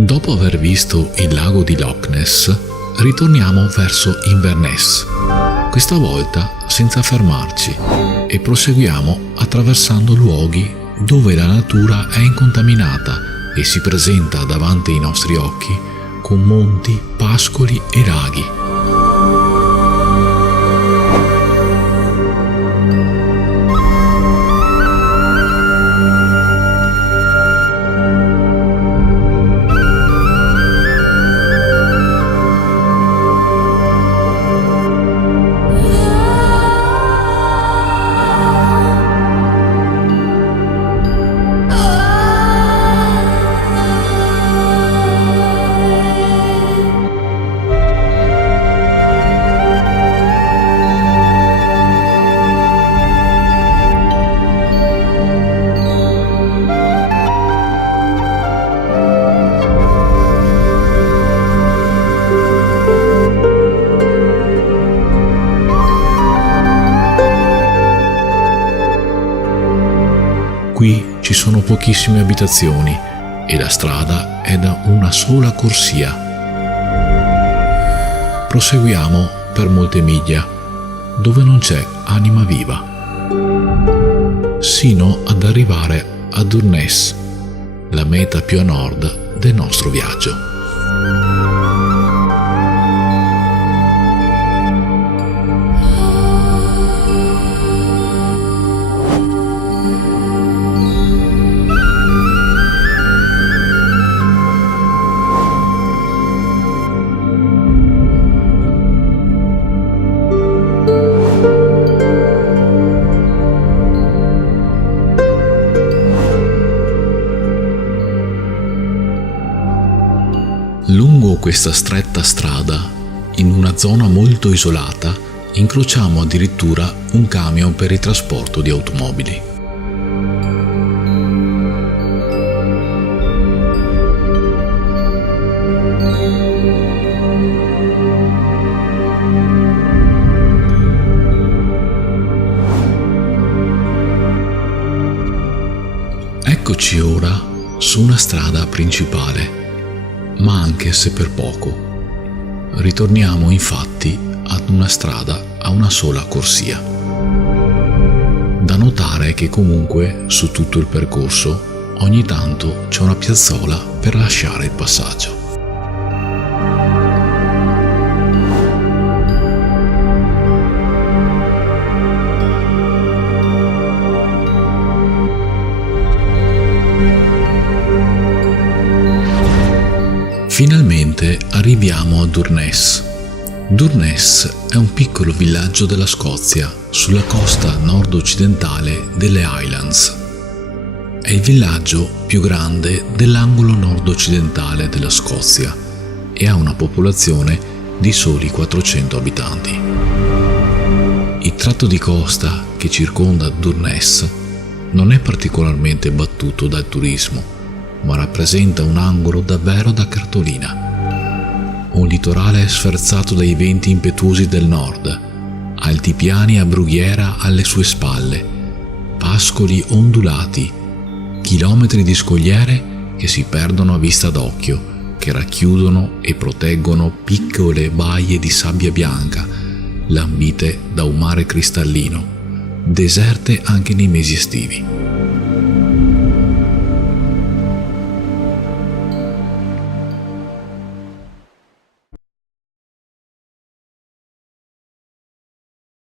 Dopo aver visto il lago di Loch Ness, ritorniamo verso Inverness, questa volta senza fermarci, e proseguiamo attraversando luoghi dove la natura è incontaminata e si presenta davanti ai nostri occhi con monti, pascoli e laghi. Qui ci sono pochissime abitazioni e la strada è da una sola corsia. Proseguiamo per molte miglia, dove non c'è anima viva, sino ad arrivare a Durness, la meta più a nord del nostro viaggio. Lungo questa stretta strada, in una zona molto isolata, incrociamo addirittura un camion per il trasporto di automobili. Eccoci ora su una strada principale, ma anche se per poco. Ritorniamo infatti ad una strada a una sola corsia. Da notare che comunque su tutto il percorso ogni tanto c'è una piazzola per lasciare il passaggio. Finalmente arriviamo a Durness. Durness è un piccolo villaggio della Scozia sulla costa nord-occidentale delle Highlands. È il villaggio più grande dell'angolo nord-occidentale della Scozia e ha una popolazione di soli 400 abitanti. Il tratto di costa che circonda Durness non è particolarmente battuto dal turismo, ma rappresenta un angolo davvero da cartolina. Un litorale sferzato dai venti impetuosi del nord, altipiani a brughiera alle sue spalle, pascoli ondulati, chilometri di scogliere che si perdono a vista d'occhio, che racchiudono e proteggono piccole baie di sabbia bianca, lambite da un mare cristallino, deserte anche nei mesi estivi.